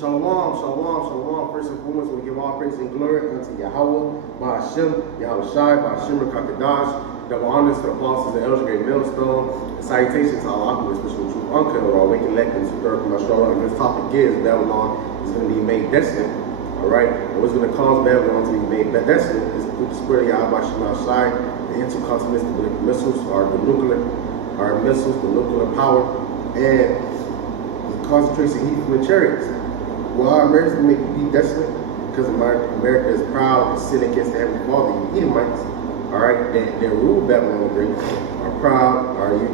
Shalom, shalom, shalom. First and foremost, we give all praise and glory unto Yahweh, Ba'ashem, Yahweh Shai, Ba'ashem, Kakadash. Double honors to the apostles and elders, great millstone. And salutations to all Aqua, especially true uncle, or awakened legends, who third from my shoulder. And this topic is Babaylon is going to be made desolate. Alright? And what's going to cause Babaylon to be made desolate is the square Yahweh Shai, the intercontinental ballistic missiles, or the nuclear missiles, the nuclear power, and the concentration heat from the chariots. Why America's going to be desolate? Because America is proud and sin against the Heavenly Father, the Edomites. Alright, they rule Babylon the Great. Are proud? Are you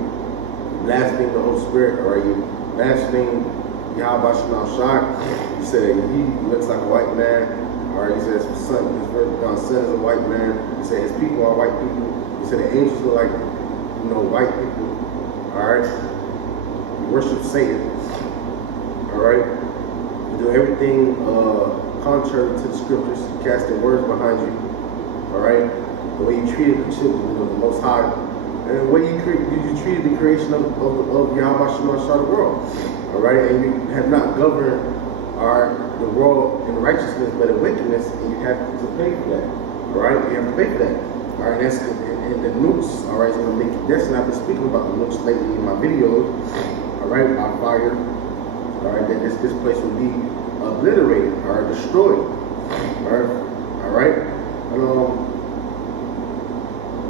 blaspheming the Holy Spirit? Or are you blaspheming Yahweh Shai? You said he looks like a white man. Or he says his son is a white man. You say his people are white people. You say the angels are like, white people. Alright? You worship Satan. Alright? You do everything contrary to the scriptures. You cast the words behind you. Alright? The way you treated the children of the Most High, and the way you treated the creation of Yahweh Shai, the world. Alright? And you have not governed the world in righteousness but in wickedness, and you have to pay for that. Alright? You have to pay for that. Alright, that's and the nukes, alright, is gonna make it desolate. I've been speaking about the nukes lately in my videos. Alright, by fire. Alright, that this place will be obliterated or destroyed. Alright?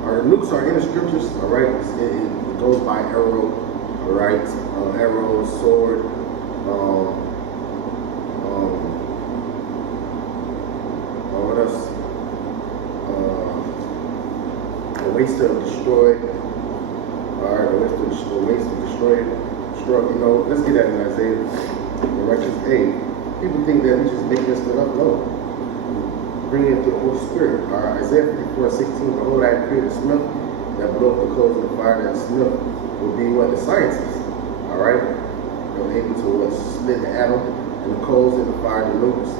Our nukes are in the scriptures, alright? It goes by arrow, alright? Arrow, sword, what else? The waste to destroy, alright, the waste to destroy, let's get that in Isaiah. The righteous aid. People think that we just making this stuff up. No. Bring it to the Holy Spirit. Isaiah 54:16. Behold, I have created a smith that blew up the coals of the fire. That smith will be what? The scientists. Alright? They're able to split the atom and the coals in the fire, the nukes,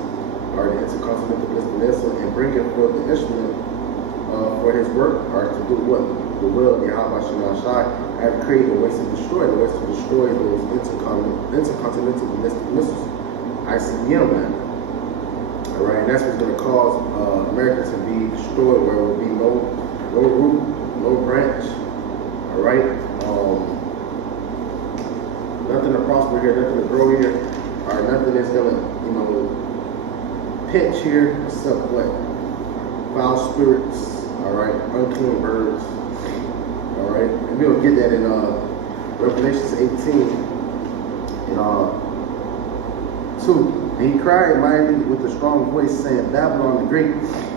or the intercontinental ballistic missile, and bring it for the instrument for his work, or to do what? The will of Yahweh Shai. I have created a waste to destroy. The waste to destroy those intercontinental ballistic missiles. ICBM, man. Alright, and that's what's going to cause America to be destroyed, where there will be no root, no branch. Alright? Nothing to prosper here, nothing to grow here, or nothing that's going to, pitch here except what? Foul spirits, alright? Unclean birds. Alright? And we'll get that in Revelations 18 in 2. And he cried mightily with a strong voice, saying, Babylon the Great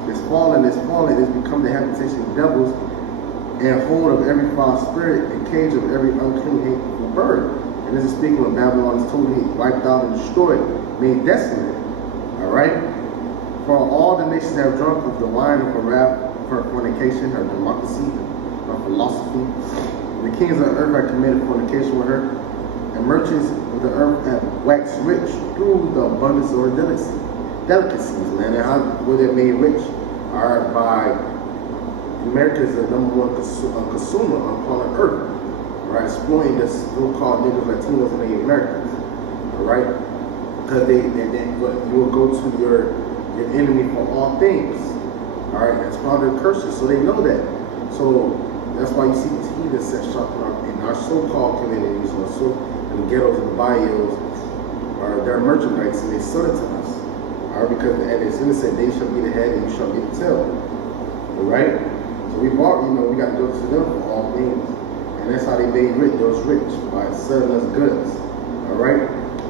is fallen, is become the habitation of devils, and hold of every foul spirit, and cage of every unclean, hateful bird. And this is speaking of Babylon is totally wiped out and destroyed, made desolate. Alright? For all the nations have drunk of the wine of her wrath, her fornication, her democracy, her philosophy. The kings of the earth have committed fornication with her, and merchants of the earth have waxed rich through the abundance of her delicacies, man. And how were they made rich? Are by America is the #1 consumer upon the earth, right? Exploiting the so-called niggas, Latinos, and Native Americans, all right? Because you will go to your enemy for all things, all right? That's part of the curses, so they know that. So that's why you see these heathens set shop in our so-called communities, or in the ghettos and the bayous, or their merchandise, and they sell it to us. Alright, because and it's innocent, they shall be the head and you shall be the tail. Alright? So we bought, we got to go to them for all things. And that's how they made those rich, by selling us goods. Alright?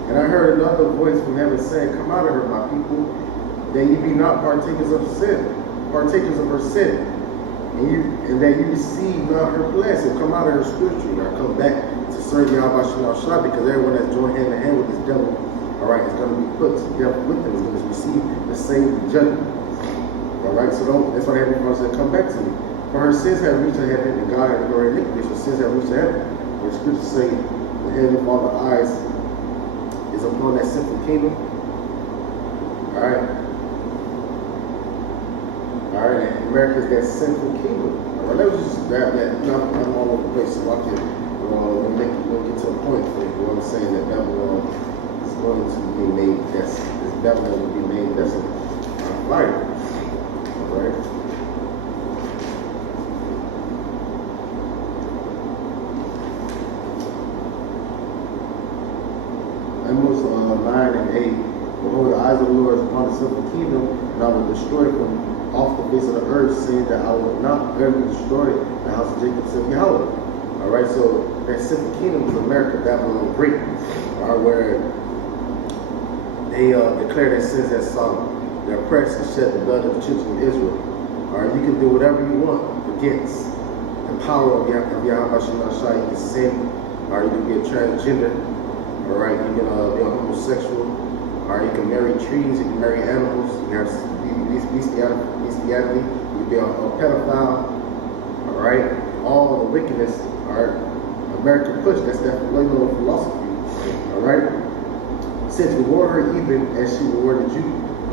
And I heard another voice from heaven saying, come out of her, my people, that you be not partakers of sin, partakers of her sin. And that you receive not her blessing. Come out of her spiritually, or come back to serve Yahweh Shai, because everyone that's joined hand in hand with this devil, alright, is going to be put to death with them, is going to receive the same judgment. Alright, so that's why the Heavenly Father said, come back to me. For her sins have reached to heaven, and God has ignored iniquity, so sins have reached to heaven. And the scriptures say, the Heavenly Father's eyes is upon that sinful kingdom. Alright. Alright, and America's that sinful kingdom. Alright, let's just grab that. I'm all over the place, so I can we'll get to a point for you. I'm saying that Babylon is going to be made desolate. This Babylon will be made desolate on fire. Alright? Amos 9 and 8. Behold, the eyes of the Lord is upon the southern kingdom, and I will destroy from off the face of the earth, saying that I will not ever destroy the house of Jacob, said Yahweh. Alright, so that southern kingdom is America, Babylon the Great, where they declare their sins as solemn. They oppress and shed the blood of the children of Israel. Alright, you can do whatever you want against the power of Yahweh Shai. You can sin, or you can be a transgender. Alright, you can be a homosexual. Alright, you can marry trees, you can marry animals, you have bestiality, you can be a pedophile. Alright, all the wickedness, alright, American push, that's that Babaylon philosophy. Alright, it says reward her even as she rewarded you.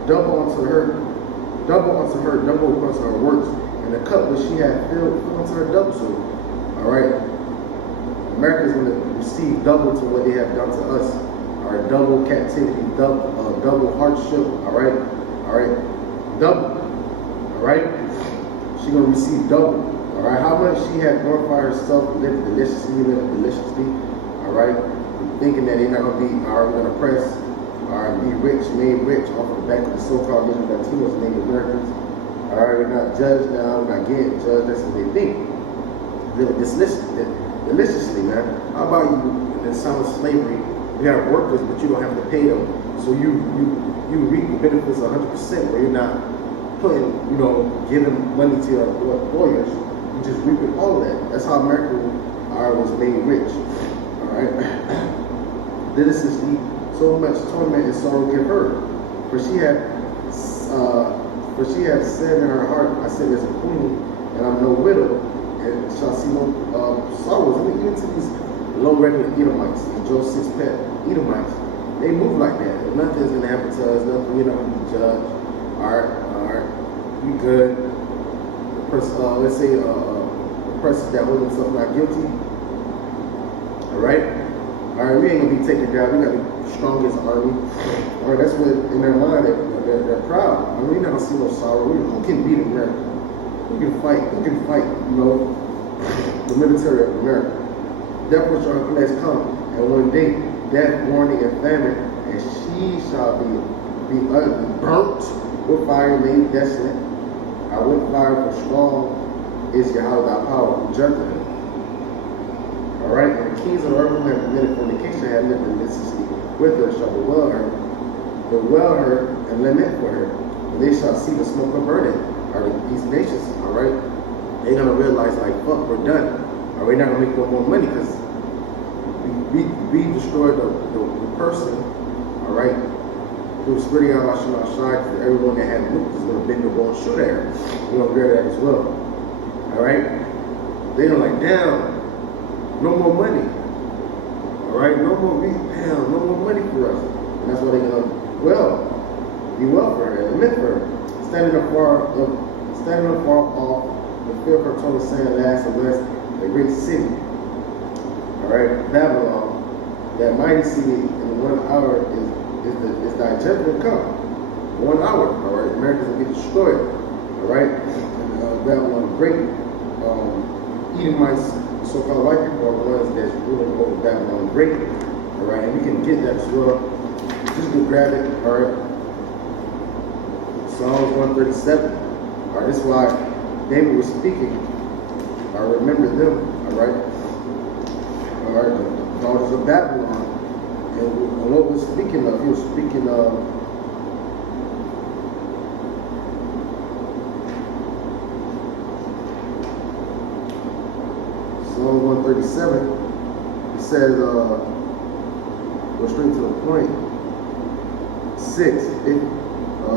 Double unto her, double unto her works, and the cup which she had filled unto her double. So, alright, America is going to receive double to what they have done to us. Alright, double captivity, double hardship. Alright, double. Alright, she's going to receive double. Alright, how much she had glorified herself, lived deliciously. Alright, thinking that they're not going to be, we're going to press, be rich, made rich off of the back of the so-called Muslim Latinos and Native Americans. Alright, we're not judged now, we're not getting judged, that's what they think. Living deliciously, man. How about you in the sound of slavery? You have workers, but you don't have to pay them. So you reap the benefits 100%, where you're not putting, giving money to your employers. You just reaping all of that. That's how America was made rich. Alright? Deliciously, so much torment and sorrow give her. For she had said in her heart, I said as a queen, and I'm no widow, and shall see no sorrows. Even to these low regular Edomites, these Joe 6 pet Edomites, they move like that. Nothing's gonna happen to us, nothing, we're not gonna be judged. Alright, we good. Let's say the person that holds himself not guilty. Alright, we ain't gonna be taken down. We got the strongest army. Alright, that's what in their mind they're proud. We're not gonna see no sorrow. Who can beat America? Who can fight? The military of America. Death will shall has come, and one day, death, warning, and famine, and she shall be burnt with fire, made desolate. I with fire for strong is Yahweh thy power, who judged him. Alright, and the kings of the earth who have committed fornication have lived deliciously with her, shall bewail her, and lament for her. And they shall see the smoke of burning. These nations, alright? They're gonna realize, like, fuck, we're done. We're not gonna make no more money because we destroyed the person, alright? Through spreading out our side, because everyone that had loot is gonna bend the ball and shoot at her. We're gonna bear that as well. Alright? They're like, damn, no more money. Alright? No more money for us. And that's why they're gonna, be well for her, admit for her. Standing afar off, the fear of her total saying last and west, the great city. Alright, Babylon, that mighty city in 1 hour is thy judgment come. 1 hour, alright, America's gonna be destroyed. Alright, Babylon the Great, Edomites, so-called white people are the ones that's ruling over Babylon the Great. Alright, and we can get that as well. Just go grab it, alright. Psalms 137. Alright, this is why David was speaking. I remember them, alright? Alright, the daughters of Babylon. And what was speaking of? He was speaking of Psalm 137. It says, go straight to the point.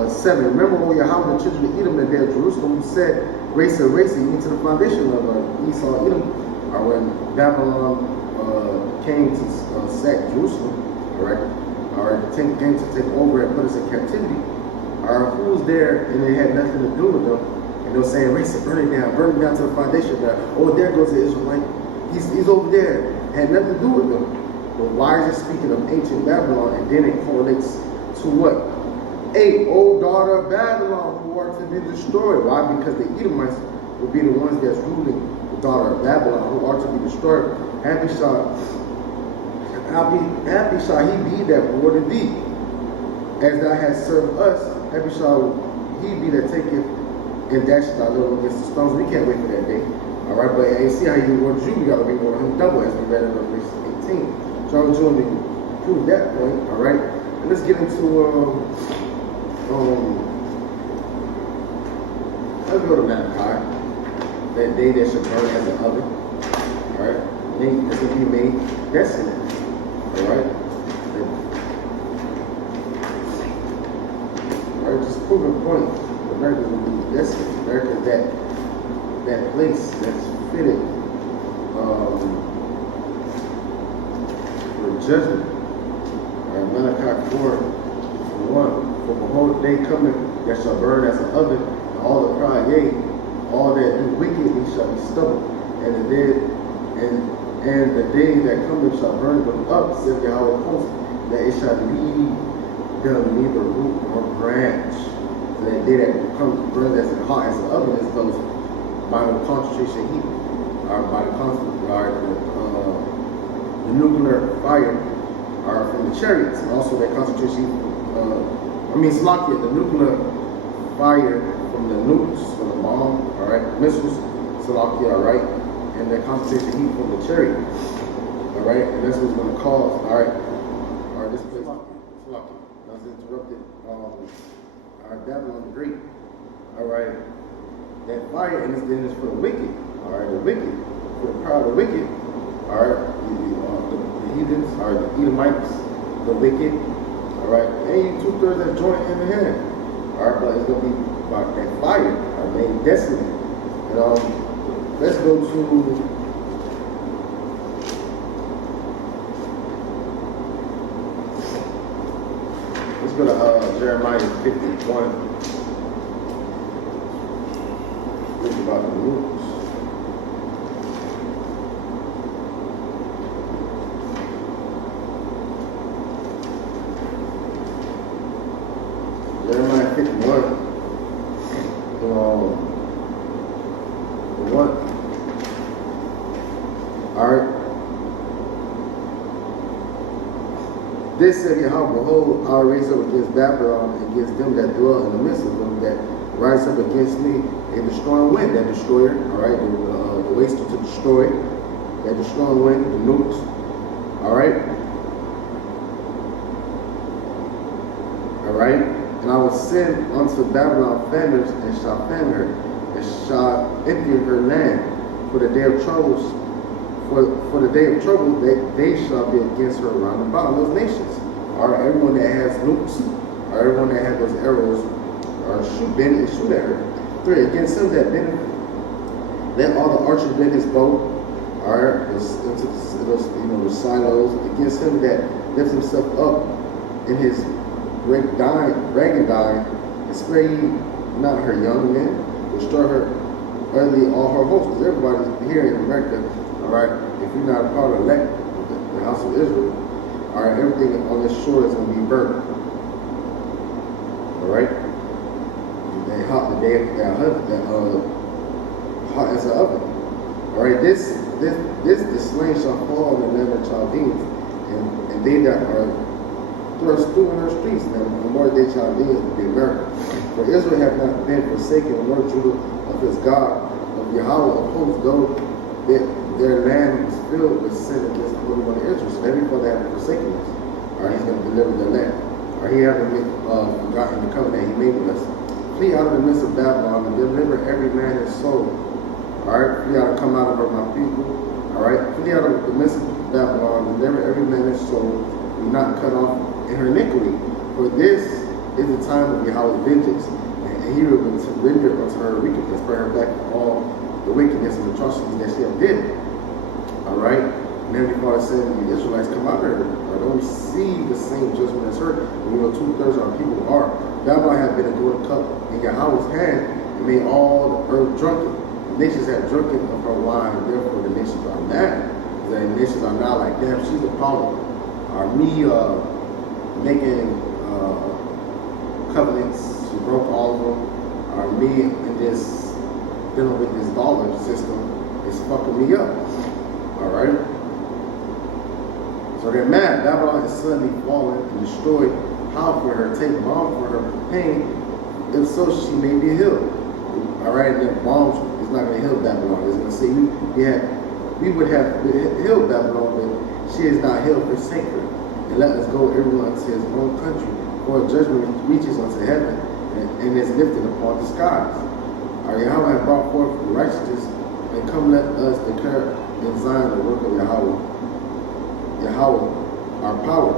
7. Remember, O Yahweh, the children of Edom and there Jerusalem, who said, race, even to the foundation of Esau, Edom, or when Babylon came to sack Jerusalem, came to take over and put us in captivity. Who was there and they had nothing to do with them? And they were saying, race, burn it down to the foundation. Oh, there goes the Israelite. He's over there. Had nothing to do with them. But why is it speaking of ancient Babylon, and then it correlates to what? Hey, O daughter of Babylon, who are to be destroyed. Why? Because the Edomites will be the ones that's ruling the daughter of Babylon, who are to be destroyed. Happy shall he be that bore thee, as thou hast served us. Happy shall he be that taketh and dashes thy little against the stones. We can't wait for that day. All right, but you see how you reward you, we got to reward him double, as we read in Revelation 18. So I'm trying to prove that point. All right, and let's get into let's go to Malachi. That day that should burn as an oven. All right, then this will be made desolate. All right. All right, just proving point. America will be desolate. America is that place that's fitted for judgment. All right, Malachi 4:1. For behold, the day cometh that shall burn as an oven, and all that cry, yea, all that do wickedly shall be stubble, and the day that cometh shall burn them up, saith Yahweh of hosts, that it shall leave them neither root nor branch. So that day that comes burn as hot as an oven is those by the concentration heat, or by the nuclear fire, or from the chariots, and also that concentration heat. Slakia, the nuclear fire from the nukes, from the bomb, all right, missiles, Salakia, all right, and the concentration heat from the chariot, all right, and that's what's going to cause, all right, this place, Salakia, I was interrupted, all right, Babylon the Great, all right, that fire, and then it's for the wicked, all right, the wicked, for the crowd of the wicked, all right, the heathens, all right, the Edomites, the wicked, all right, and you 2/3 that joint in the hand. All right, but it's going to be about that fire, our main destiny. And let's go to Jeremiah 51. Think about the rules. Jeremiah 51, 1. Alright. This said Yahweh, behold, I will raise up against Babylon and against them that dwell in the midst of them, that rise up against me a destroying wind, that destroyer, alright, the waster to destroy, that destroying wind, the nukes, alright. Alright. And I will send unto Babylon famines, and shall famine her, and shall empty her land for the day of troubles. For the day of trouble, they shall be against her around about those nations. All right, everyone that has nukes, or everyone that has those arrows, or shoot at her. 3. Against him that been, let all the archers bend his bow. All right, the silos. Against him that lifts himself up in his Ragadine, and spare ye not her young men, destroy her utterly all her hosts. Because everybody here in America, all right, if you're not a part of the house of Israel, all right, everything on this shore is going to be burnt. All right, hot as an oven. All right, this the slain shall fall in the land of Chaldeans, and they that are thrust through in her streets, and the more they Chaldeans will be burned. For Israel have not been forsaken, nor Judah of his God, of Yahweh of hosts, though their land was filled with sin against the Holy One of Israel. So every father have forsaken us. All right, he's going to deliver their land. Or he hasn't forgotten the covenant he made with us. Flee out of the midst of Babylon and deliver every man his soul. All right, flee out and come out of her, my people. All right, flee out of the midst of Babylon and deliver every man his soul. Do not cut off in her iniquity. For this is the time of Yahweh's vengeance. And he will render unto her wickedness, bring her back all the wickedness and atrocities that she had did. All right, and then Father said, the Israelites come out of her, or don't receive the same judgment as her. And 2/3 of our people are. Babylon had been a golden cup in Yahweh's hand and made all the earth drunken. The nations have drunken of her wine, and therefore the nations are mad. The nations are not like, damn, she's the problem. Or me making covenants, she broke all of them. Or me and this dealing with this dollar system is fucking me up. Alright? So they're mad. Babylon is suddenly fallen and destroyed. How for her? Take balm for her pain. If so, she may be healed. Alright, and then balm is not going to heal Babylon. It's going to say we would have healed Babylon, but she is not healed. Forsake her. And let us go everyone to his own country. For judgment reaches unto heaven and is lifted upon the skies. Our Yahweh has brought forth the righteousness, and come let us declare in Zion the work of Yahweh. Yahweh, our power.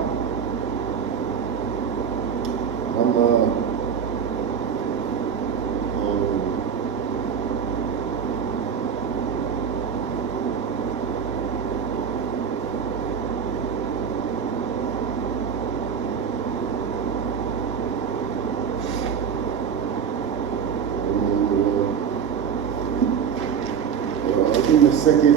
Give me a second.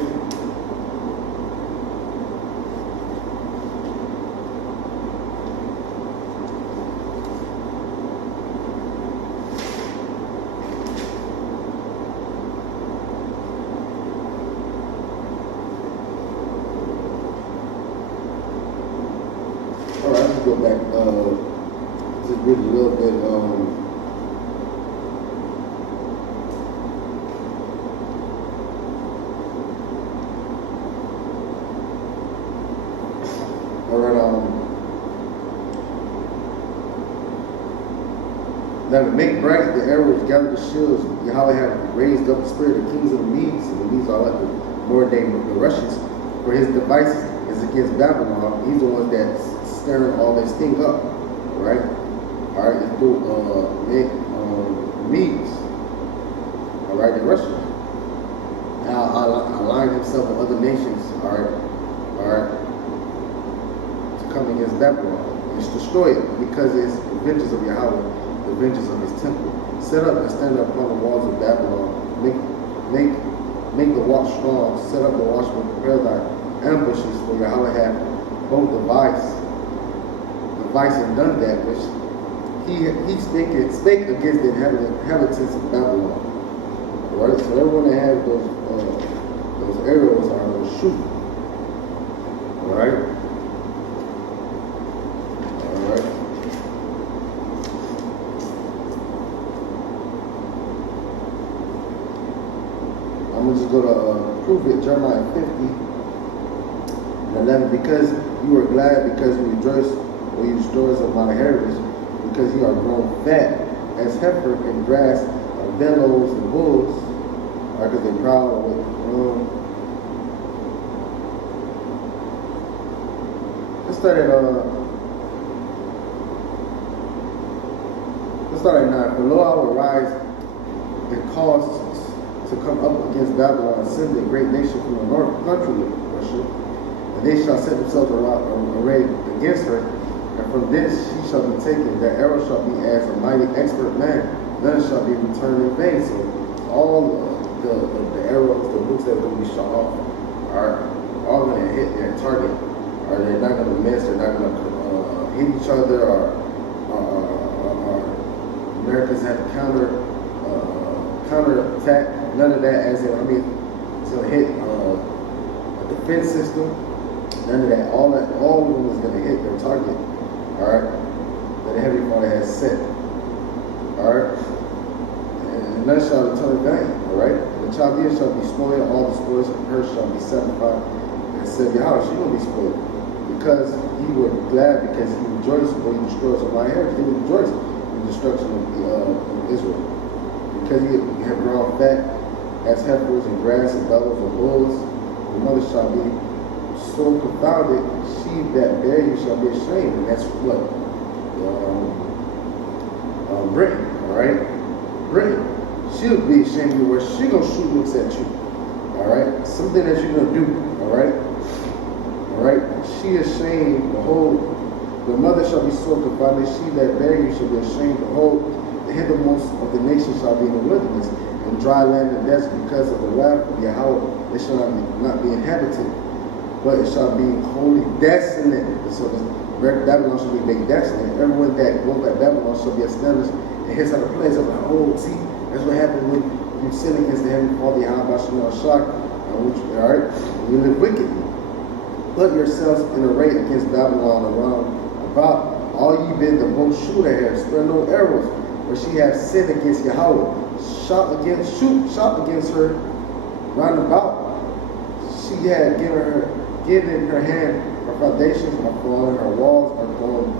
All right, let's go back. Just read a little bit. That would make bright the arrows, gather the shields. Yahweh had raised up the spirit of kings of the Medes, and the Medes are like the modern the Russians. For his devices is against Babylon. He's the one that's stirring all this thing up, right? All right, it's through Medes, all right, the Russians. Now align himself with other nations, all right, to come against Babylon. It's destroy it because it's the vengeance of Yahweh. The vengeance of his temple. Set up and stand up upon the walls of Babylon. Make the watch strong. Set up the watchmen. Prepare thy ambushes, for Yahweh hath both devised and done that which he spake against the inhabitants of Babylon. Alright, so everyone that has those arrows are going to shoot. Alright. I'm going to just go to prove it, Jeremiah 50 and 11. Because you are glad, because you rejoice, O you stores of my heritage, because you are grown fat as heifer and grass, bellows and bulls, or because they proud with. Let's start at 9. For lo, I will rise and cause to come up against Babylon and send a great nation from the north country of Russia, and they shall set themselves arrayed against her, and from thence she shall be taken. Their arrow shall be as a mighty expert man, none shall be returned in vain. So all the arrows, the books that are going to be shot off are all going to hit their target, or they're not going to miss, they're not going to hit each other, or Americans have to counter attack. None of that, it's going to hit a defense system. None of that. All of them is going to hit their target. All right, that the Heavenly Father has set. All right, and none shall return vain. All right, the Chaldeans shall be spoiled. All the spoils of her shall be sanctified. And said, Yahweh, she will be spoiled because you were glad, because he rejoiced when he destroys of my heritage. He will rejoice in the destruction of Israel, because he have grown fat as heifers and grass and bellows and bulls. The mother shall be so confounded, she that bare you shall be ashamed. And that's what? Britain, all right? Britain. She'll be ashamed of where she gonna shoot looks at you. All right? Something that you're gonna do, all right? All right? She ashamed, behold, the mother shall be so confounded, she that bare you shall be ashamed. Behold, the hithermost of the nations shall be in the wilderness, and dry land and desert, because of the wrath of Yahweh, they shall not be inhabited. but it shall be wholly desolate. So Babylon shall be made desolate. Everyone that goes by Babylon shall be established in his other place. I'm like, oh, see, that's what happened when you sin against the heavenly Father, Yahweh Shalom Shak. All right, you live wickedly. Put yourselves in array against Babylon around about. All ye been the bow shooter here, spare no arrows, for she hath sinned against Yahweh. Shot against her round about. She had given her hand, her foundations are fallen, her walls are gone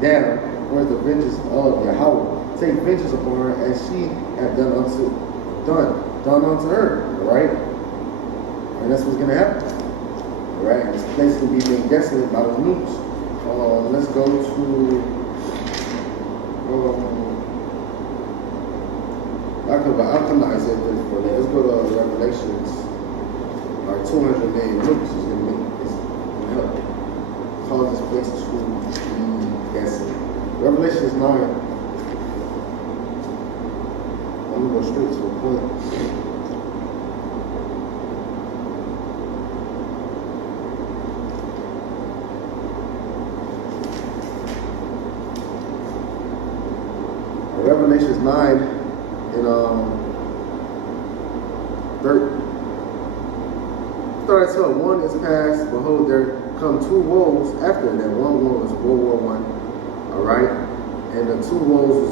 down. Where's the vengeance of Yahweh? Take vengeance upon her as she hath done unto her. Right? And that's what's gonna happen. Right? This place will be made desolate by the nukes. Let's go to I'll come to Isaiah 34. Let's go to Revelations. 200 million nukes is gonna help cause this place to be desolate. Revelations 9. I'm gonna go straight to the point. Revelations 9 and 1 is past. Behold, there come two woes after that. One woe is World War I. All right, and the two woes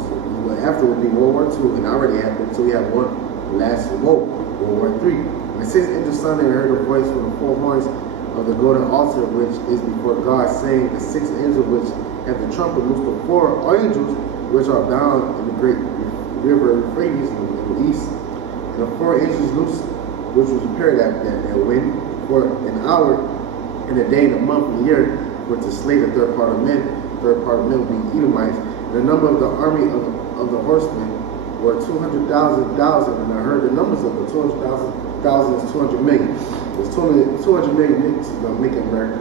after would be World War II, and already happened. So we have one last woe, World War III. And the sixth angel sounded and heard a voice from the four horns of the golden altar which is before God, saying, the sixth angel which had the trumpet loosed the four angels which are bound in the great river Euphrates in the east. And the four angels loosed, which was prepared after that wind for an hour in a day, in a month, in a year, were to slay the third part of men. The third part of men would be Edomites. And the number of the army of the horsemen were 200,000, and I heard the numbers of the 200,000 is 200 million. There's 200 million niggas going to make America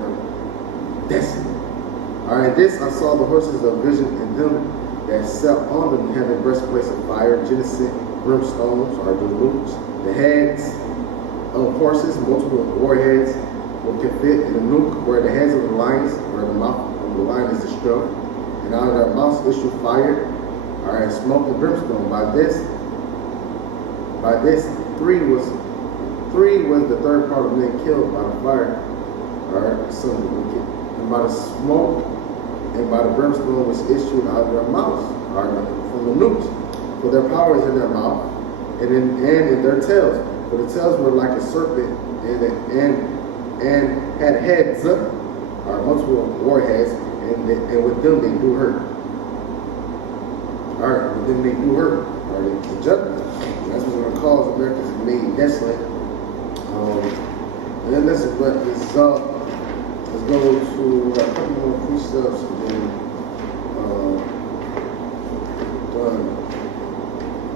desolate. All right, this I saw the horses of vision, and them that sat on them having breastplates of fire, Genesis, brimstones, or the loops. The heads of horses, multiple warheads, will can fit in a nuke, where the heads of the lions, where the mouth of the lion is destroyed, and out of their mouths issue fire, or smoke and brimstone. By this, three was the third part of men killed by the fire, or some wicked, and by the smoke. And by the brimstone was issued out of their mouths, or from the nukes. For their power is in their mouth, and in their tails. For the tails were like a serpent, and had heads, or multiple warheads, and with them they do hurt. All right, with them they do hurt. All right, the judgment. That's what's going to cause America to be made desolate. And then let's let this up. Let's go to a couple more precepts and then done.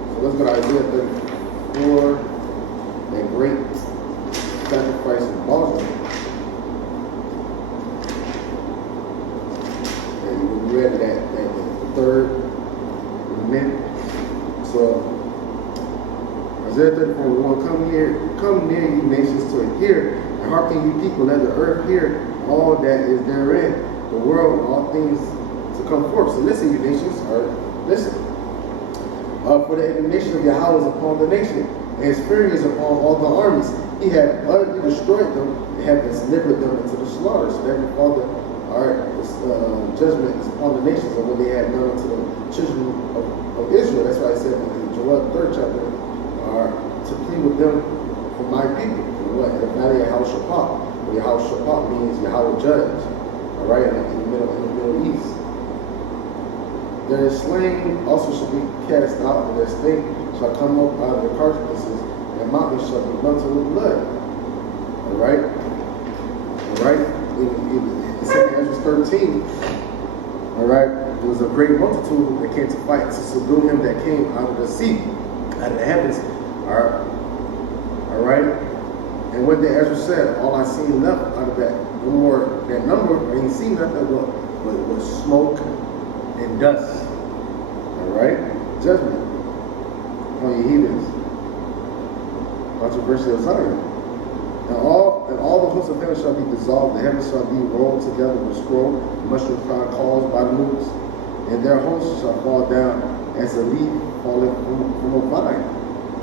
So let's go to Isaiah 34, that great sacrifice of Boston. And we read that third minute. So Isaiah 34:1, come near ye nations to hear, and hearken ye people, let the earth hear all that is therein, the world, all things to come forth. So listen, you nations, or listen. For the indignation of Yahweh is upon the nation, and his fury is upon all the armies. He had utterly destroyed them, and had delivered them into the slaughter. So that before this judgment is upon the nations of what they had done unto the children of Israel. That's why I said in Joel 3rd chapter, to plead with them for my people. In the valley of Yahweh Shaphat means Yahweh judge. All right, in the Middle East. Their slain also shall be cast out, and their stink shall come up out of their carcasses, and mountains shall be melted with blood. All right. In 2 Ezra 13. All right. There was a great multitude that came to fight to subdue him that came out of the sea, out of the heavens. All right. And what did Ezra said, all I seen left out of that number, I didn't see nothing but it was smoke and dust. All right? Judgment on you heathens. Controversy of Zion. And and all the hosts of heaven shall be dissolved. The heavens shall be rolled together with a scroll, the mushroom cloud caused by the moons. And their hosts shall fall down as a leaf falleth from a vine,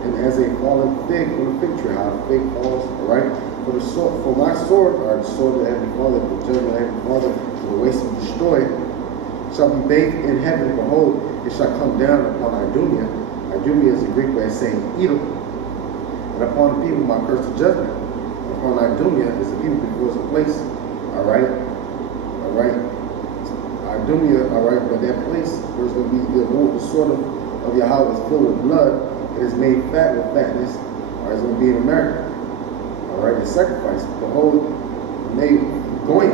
and as a fallen fig from a fig tree. How a fig falls, all right? For my sword, or the sword that heavenly Father, the judgment of heavenly Father, the waste and destroy, shall be bathed in heaven. And behold, it shall come down upon Idumea. Idumea is the Greek way of saying Edom. And upon the people my curse of judgment. Upon Idumea is the people before it's a place. All right? All right? Idumea, all right, but that place where it's going to be the sword of Yahweh is filled with blood. It is made fat with fatness. Or it's going to be in America. All right? It's sacrifice. Behold, made going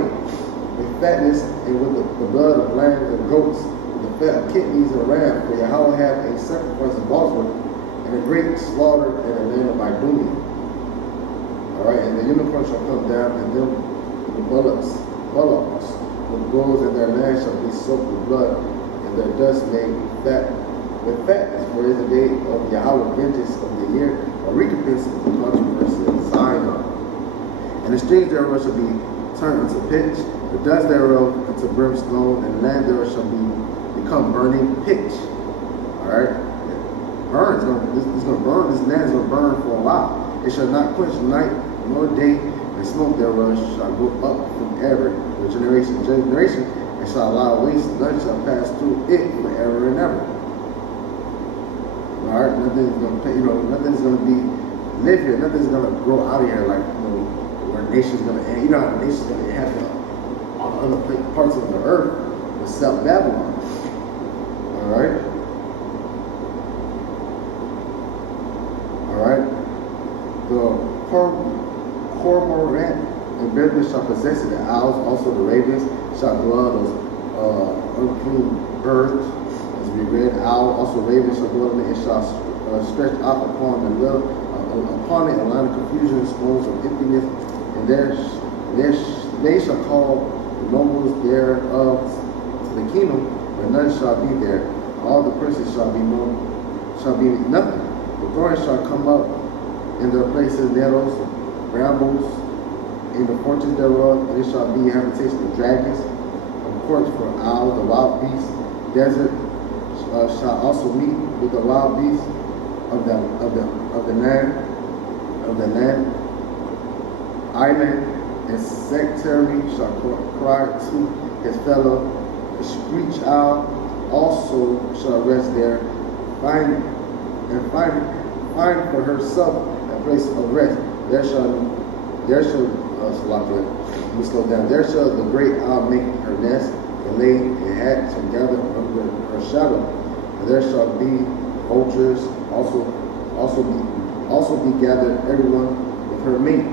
with fatness and with the blood of lambs and goats, with the fat of kidneys and rams. For Yahweh hath a sacrifice of Bosworth and a great slaughter in the land of Idumea. All right, and the unicorn shall come down, and them the bullocks, with bulls in their land shall be soaked with blood, and their dust made fat with fatness. For it is the day of Yahweh vengeance of the year, a recompense of the controversy of Zion. And the streams thereof shall be turned into pitch, the dust thereof into brimstone, and the land thereof shall become burning pitch. All right, burn. It's going to burn. This land is going to burn for a while. It shall not quench night nor day, and smoke thereof shall go up from every generation to generation, and shall lie waste. None shall pass through it forever and ever. All right, nothing is going to, nothing is going to be live here. Nothing is going to grow out of here like where nations going to end. You know how the nations going to have all the other parts of the earth except Babylon. All right. All right. The cormorant and bear shall possess it. The owls, also the ravens, shall dwell. Those unclean birds, as we read, owl, also ravens shall dwell in it. It shall stretch out upon the middle, upon it a line of confusion, stones of emptiness, and they shall call the nobles thereof to the kingdom, but none shall be there. All the princes shall be nothing. The thorns shall come up in their places, nettles, brambles, in the fortress thereof, and it shall be habitation of dragons, a porch for owls, the wild beasts. Desert shall also meet with the wild beasts of the land. Island and sectary shall cry to his fellow. The screech owl also shall rest there, find for herself a place of rest. There shall There shall the great owl make her nest, and lay a hat to gather under her shadow. And there shall be vultures also be gathered, everyone with her mate.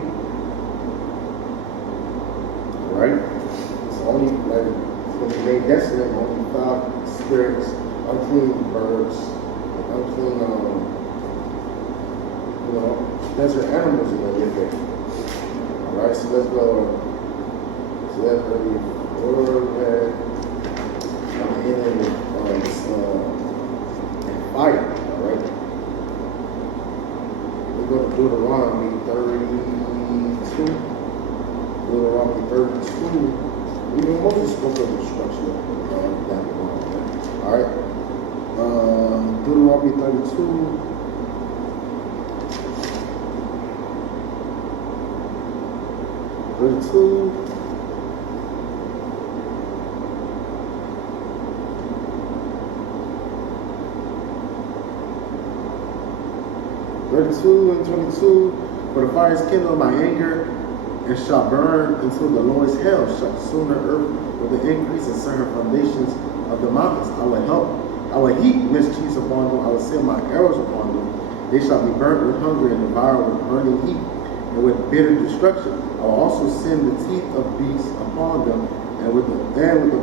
All right. It's only when it's made desolate, only 5 spirits, unclean birds, unclean desert animals are gonna get there. Alright, so let's go. So that's going to be word I'm in and fire. Alright. We're going to Deuteronomy 32. Deuteronomy 32. We mostly spoke of the destruction of Babylon. Alright. Deuteronomy 32. 32. And 22. For the fire is kindled in my anger, and shall burn until the lowest hell, shall consume the earth with the increase and set her foundations of the mountains. I will heap mischiefs upon them. I will send my arrows upon them. They shall be burnt with hunger and devoured with burning heat and with bitter destruction. I will also send the teeth of beasts upon them, and with the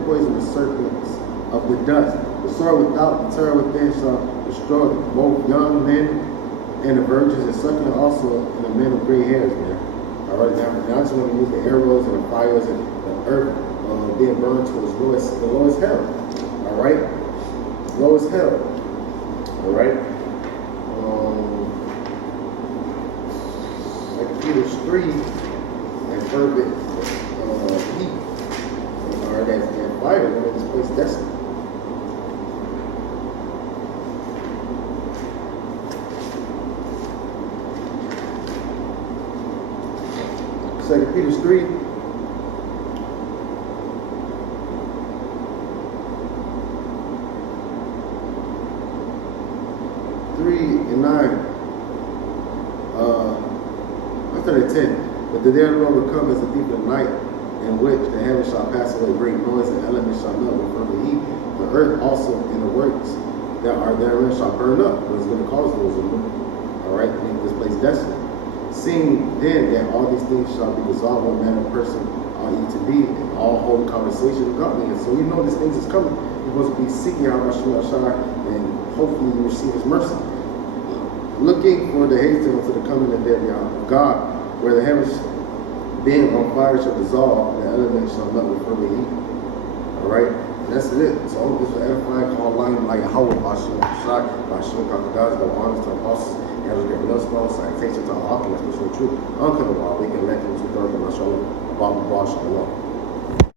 poisonous serpents of the dust. The sword without, the terror within shall destroy both young men and the virgins, and suckling also and the men of gray hairs, man. All right, now I just want to use the arrows and the fires and the earth being burned to the lowest hell. All right, lowest hell. All right. Peter 3. Peter 3. And 9. I started 10. But the day of the Lord will come as a thief in the night, in which the heavens shall pass away, great noise, and elements shall melt with fervent heat. The earth also and the works that are therein shall burn up. What is going to cause those to move? Alright, make this place desolate. Seeing then that all these things shall be dissolved, what manner of person ought ye to be, in all holy conversation and godliness. So you know these things is coming. You're supposed to be seeking out Hashem and hopefully you receive his mercy. Looking for the hasten unto the coming of the day of God, where the heavens being on fire shall dissolve, and the elements shall melt with fervent heat. Alright? That's it. So all of this is edifying, call line like Yahweh, Hashem, Shak, Hashem, God, the honors to apostles, and we get blood spells, citation to our alchemists, which are true. Uncle, we can let them to third, and Shalom, Shalom.